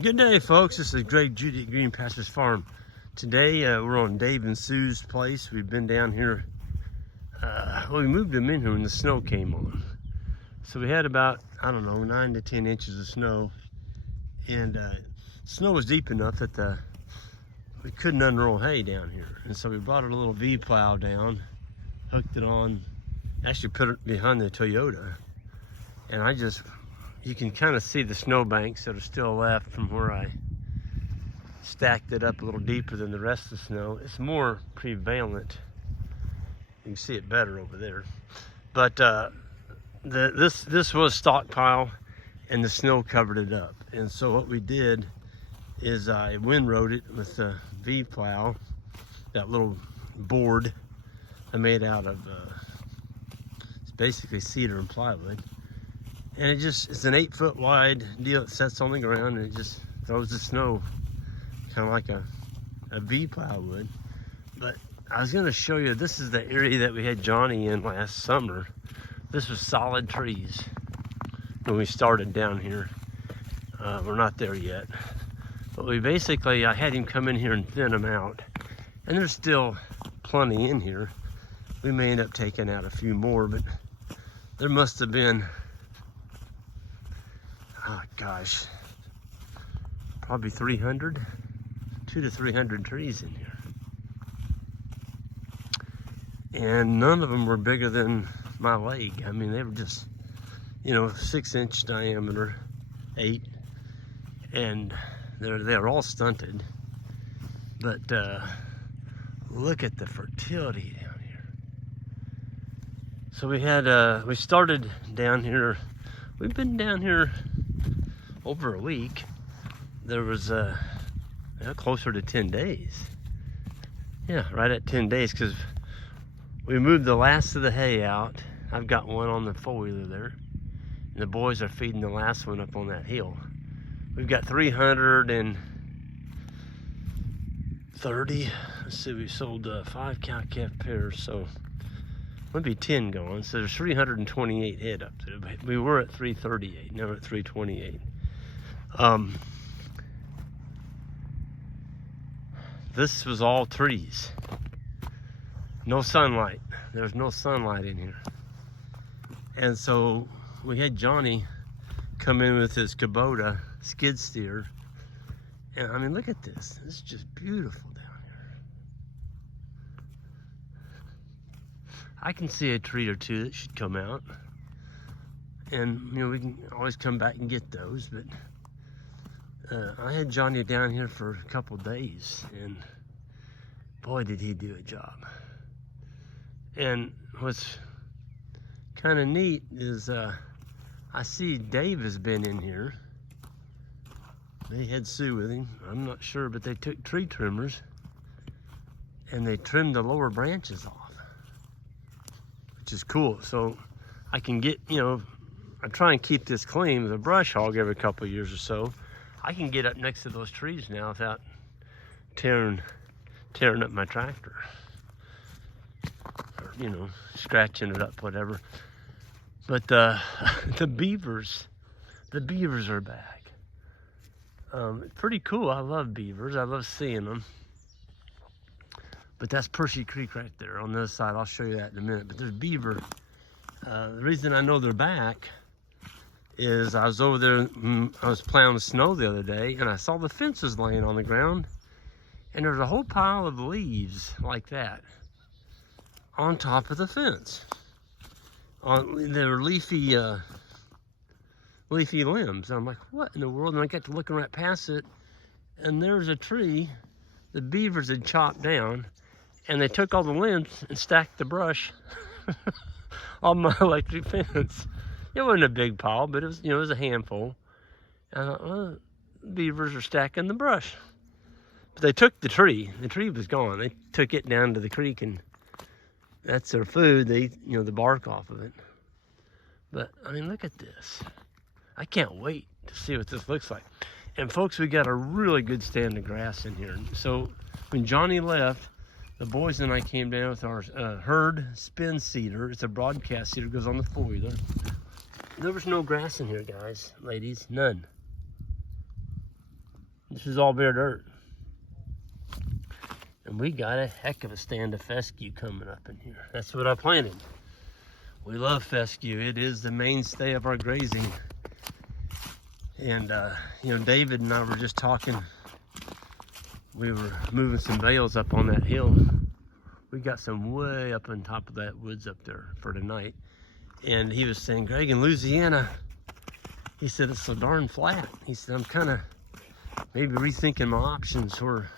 Good day, folks. This is Greg Judy at Green Pastures Farm. Today we're on Dave and Sue's place. We've been down here. We moved them in here when the snow came on. So we had about, I don't know, 9 to 10 inches of snow. And snow was deep enough that we couldn't unroll hay down here. And so we brought a little V plow down, hooked it on, actually put it behind the Toyota. And you can kind of see the snow banks that are still left from where I stacked it up a little deeper than the rest of the snow. It's more prevalent. You can see it better over there. But this was stockpile, and the snow covered it up. And so what we did is I windrowed it with a V plow, that little board I made out of, it's basically cedar and plywood. And it's an 8-foot wide deal that sets on the ground, and it just throws the snow kind of like a V plow would. But I was going to show you, this is the area that we had Johnny in last summer. This was solid trees when we started down here. We're not there yet. But I had him come in here and thin them out. And there's still plenty in here. We may end up taking out a few more, but there must have been, oh gosh, probably 200 to 300 trees in here. And none of them were bigger than my leg. I mean, they were just, 6-inch diameter, 8, and they're all stunted. But look at the fertility down here. So we started down here. We've been down here over a week. There was closer to 10 days. Yeah, right at 10 days, because we moved the last of the hay out. I've got one on the four-wheeler there, and the boys are feeding the last one up on that hill. We've got 330. Let's see, we sold 5 cow-calf pairs, so maybe 10 going. So there's 328 head up there. We were at 338, now we're at 328. This was all trees. No sunlight. There's no sunlight in here. And so we had Johnny come in with his Kubota skid steer. And I mean, look at this. This is just beautiful down here. I can see a tree or two that should come out. And, we can always come back and get those. But I had Johnny down here for a couple days. And boy, did he do a job. And what's kind of neat is I see Dave has been in here. They had Sue with him. I'm not sure, but they took tree trimmers and they trimmed the lower branches off, which is cool. So I can get, I try and keep this clean with a brush hog every couple of years or so. I can get up next to those trees now without tearing up my tractor. Or, scratching it up, whatever. But the beavers are back. Pretty cool. I love beavers. I love seeing them. But that's Percy Creek right there on the other side. I'll show you that in a minute. But there's beaver. The reason I know they're back is I was over there, I was plowing the snow the other day, and I saw the fences laying on the ground, and there's a whole pile of leaves like that on top of the fence. They're leafy limbs. And I'm like, what in the world? And I got to looking right past it, and there's a tree the beavers had chopped down, and they took all the limbs and stacked the brush on my electric fence. It wasn't a big pile, but it was, it was a handful. And I thought, well, beavers are stacking the brush. But they took the tree. The tree was gone. They took it down to the creek, and that's their food. They eat, the bark off of it. But, I mean, look at this. I can't wait to see what this looks like. And, folks, we got a really good stand of grass in here. So, when Johnny left, the boys and I came down with our herd spin seeder. It's a broadcast seeder, goes on the four-wheeler. There was no grass in here, guys, ladies, none. This is all bare dirt. And we got a heck of a stand of fescue coming up in here. That's what I planted. We love fescue. It is the mainstay of our grazing. And, you know, David and I were just talking. We were moving some bales up on that hill. We got some way up on top of that woods up there for tonight. And he was saying, Greg, in Louisiana, he said, it's so darn flat. He said, I'm kind of maybe rethinking my options, or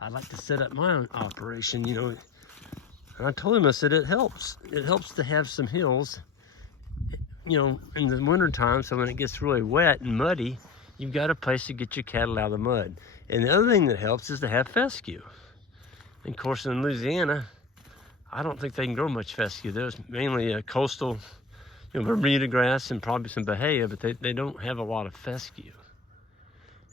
I'd like to set up my own operation, you know. And I told him, I said, it helps. It helps to have some hills, you know, in the wintertime, so when it gets really wet and muddy, you've got a place to get your cattle out of the mud. And the other thing that helps is to have fescue. And of course, in Louisiana, I don't think they can grow much fescue. There's mainly a coastal, you know, Bermuda grass and probably some bahia, but they don't have a lot of fescue.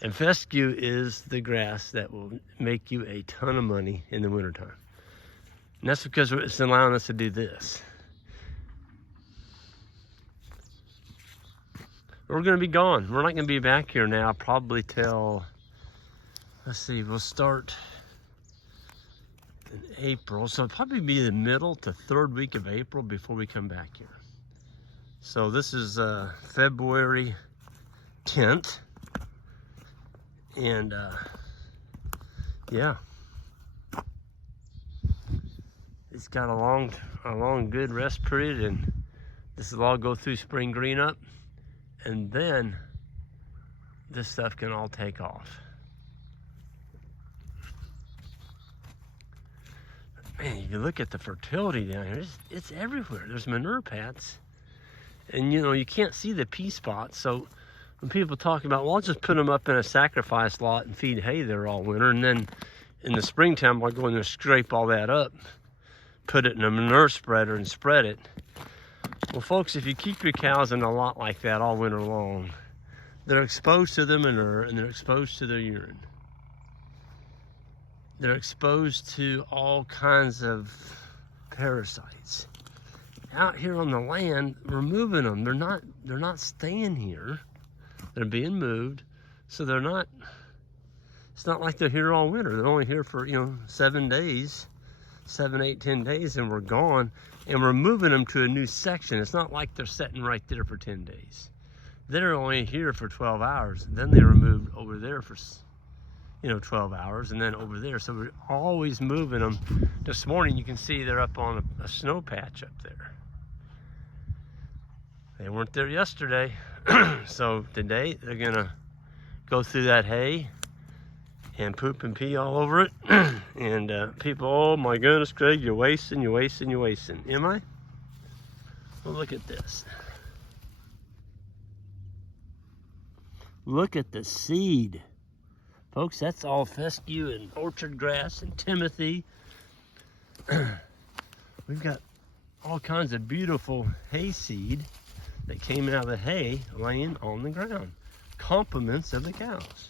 And fescue is the grass that will make you a ton of money in the wintertime. And that's because it's allowing us to do this. We're gonna be gone. We're not gonna be back here now probably till, let's see, we'll start in April. So it'll probably be the middle to third week of April before we come back here. So this is February 10th. And yeah, it's got a long good rest period, and this will all go through spring green up, and then this stuff can all take off. Man, you look at the fertility down here, it's everywhere. There's manure pads, and you know, you can't see the pea spots. So when people talk about, well, I'll just put them up in a sacrifice lot and feed hay there all winter, and then in the springtime I'll go in there and scrape all that up, put it in a manure spreader and spread it. Well, folks, if you keep your cows in a lot like that all winter long, they're exposed to the manure and they're exposed to their urine. They're exposed to all kinds of parasites. Out here on the land, we're moving them. They're not staying here. They're being moved, so they're not, it's not like they're here all winter. They're only here for, you know, 7 days, 7, 8, 10 days, and we're gone, and we're moving them to a new section. It's not like they're sitting right there for 10 days. They're only here for 12 hours. Then they were moved over there for, you know, 12 hours, and then over there. So we're always moving them. This morning, you can see they're up on a snow patch up there. They weren't there yesterday. So today they're gonna go through that hay and poop and pee all over it. And people, oh my goodness, Greg, you're wasting. Am I? Well, look at this. Look at the seed. Folks, that's all fescue and orchard grass and timothy. We've got all kinds of beautiful hay seed that came out of the hay laying on the ground. Compliments of the cows.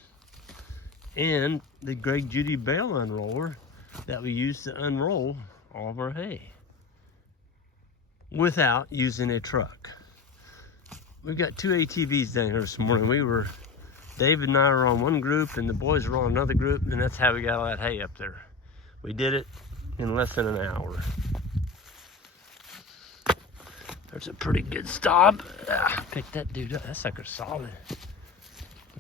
And the Greg Judy bale unroller that we use to unroll all of our hay without using a truck. We've got 2 ATVs down here this morning. David and I were on one group and the boys were on another group, and that's how we got all that hay up there. We did it in less than an hour. There's a pretty good stop. Pick that dude up. That sucker's solid.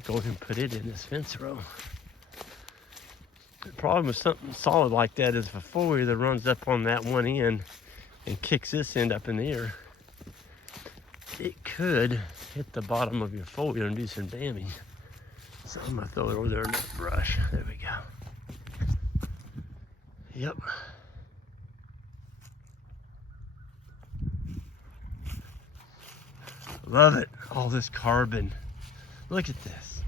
Go ahead and put it in this fence row. The problem with something solid like that is if a four-wheeler runs up on that one end and kicks this end up in the air, it could hit the bottom of your four-wheeler and do some damage. So I'm gonna throw it over there in that brush. There we go. Yep. Love it. All this carbon. Look at this.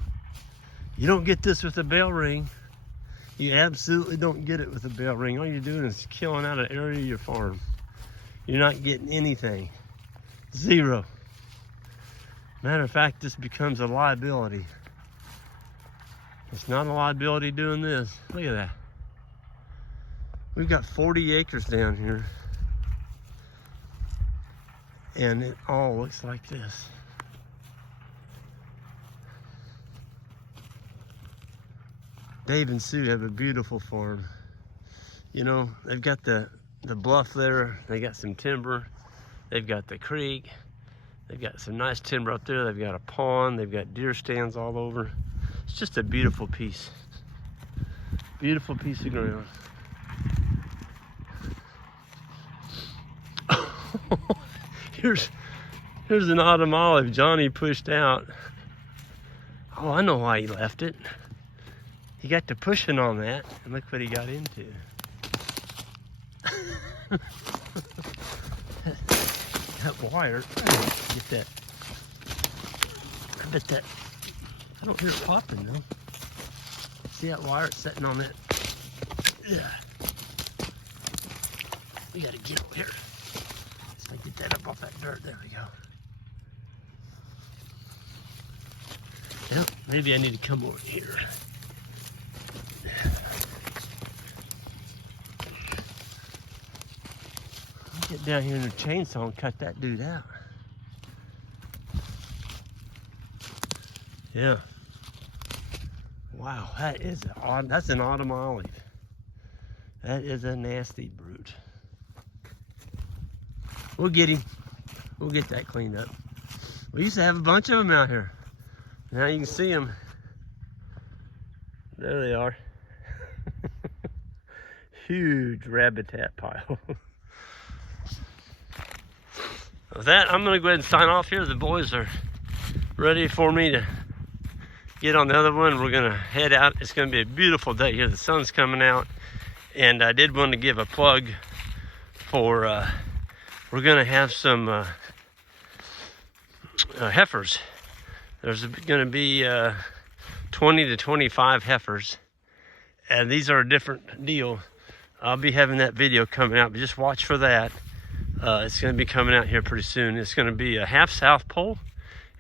You don't get this with a bale ring. You absolutely don't get it with a bale ring. All you're doing is killing out an area of your farm. You're not getting anything. Zero. Matter of fact, this becomes a liability. It's not a liability doing this. Look at that. We've got 40 acres down here. And it all looks like this. Dave and Sue have a beautiful farm. You know, they've got the bluff there. They got some timber. They've got the creek. They've got some nice timber up there. They've got a pond. They've got deer stands all over. It's just a beautiful piece. Beautiful piece of ground. Here's an autumn olive Johnny pushed out. Oh, I know why he left it. He got to pushing on that, and look what he got into. That wire, get that. I bet that, I don't hear it popping though. See that wire sitting on that? Yeah. We gotta get over here. Just like get that up off that dirt. There we go. Yep, maybe I need to come over here. Get down here in the chainsaw and cut that dude out. Yeah. Wow, that's an autumn olive. That is a nasty brute. We'll get him. We'll get that cleaned up. We used to have a bunch of them out here. Now you can see them. There they are. Huge habitat pile. With that, I'm gonna go ahead and sign off here. The boys are ready for me to get on the other one. We're gonna head out. It's gonna be a beautiful day here. The sun's coming out. And I did want to give a plug for, we're gonna have some heifers. There's gonna be 20 to 25 heifers. And these are a different deal. I'll be having that video coming out, but just watch for that. It's going to be coming out here pretty soon. It's going to be a half South Pole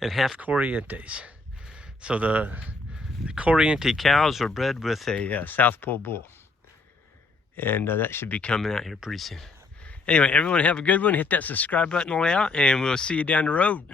and half Corrientes. So the Corriente cows were bred with a South Pole bull. And that should be coming out here pretty soon. Anyway, everyone have a good one. Hit that subscribe button on the way out, and we'll see you down the road.